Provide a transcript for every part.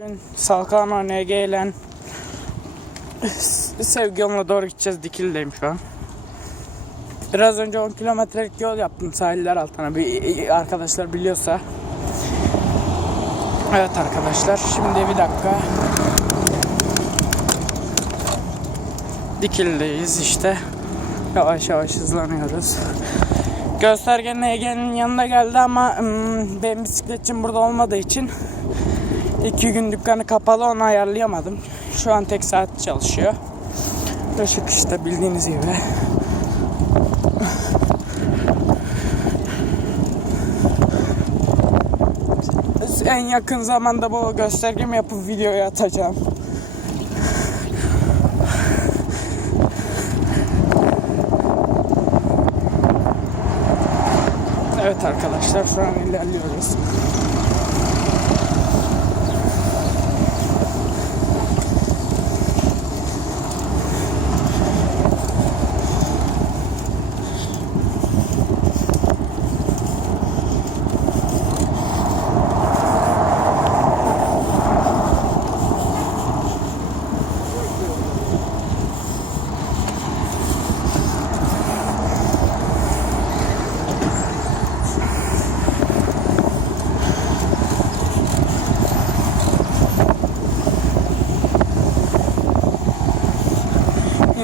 Bugün Salkano NG ile Sevgi yoluna doğru gideceğiz. Dikili'deyim şu an. Biraz önce 10 kilometrelik yol yaptım sahiller altına. Bir arkadaşlar biliyorsa. Evet arkadaşlar şimdi bir dakika. Dikili'deyiz işte. Yavaş yavaş hızlanıyoruz. Göstergenin Ege'nin yanına geldi ama benim bisikletçim burada olmadığı için iki gün dükkanı kapalı onu ayarlayamadım. Şu an tek saat çalışıyor. Işık işte bildiğiniz gibi. En yakın zamanda bu göstergemi yapıp videoya atacağım. Evet arkadaşlar şu an ilerliyoruz.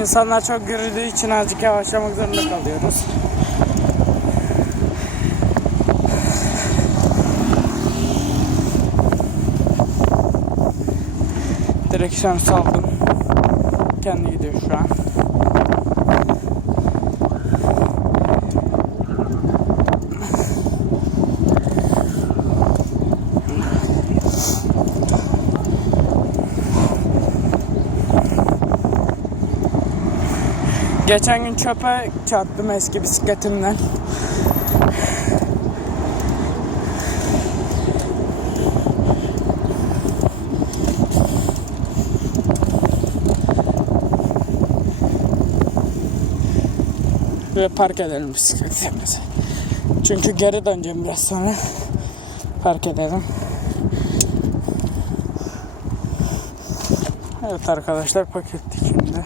İnsanlar çok yürüdüğü için azıcık yavaşlamak zorunda kalıyoruz. Direksiyon saldım. Kendi gidiyor şu an. Geçen gün çöpe çarptım eski bisikletimden. Ve park edelim bisikletimizi. Çünkü geri döneceğim biraz sonra. Park edelim. Evet arkadaşlar park ettik şimdi.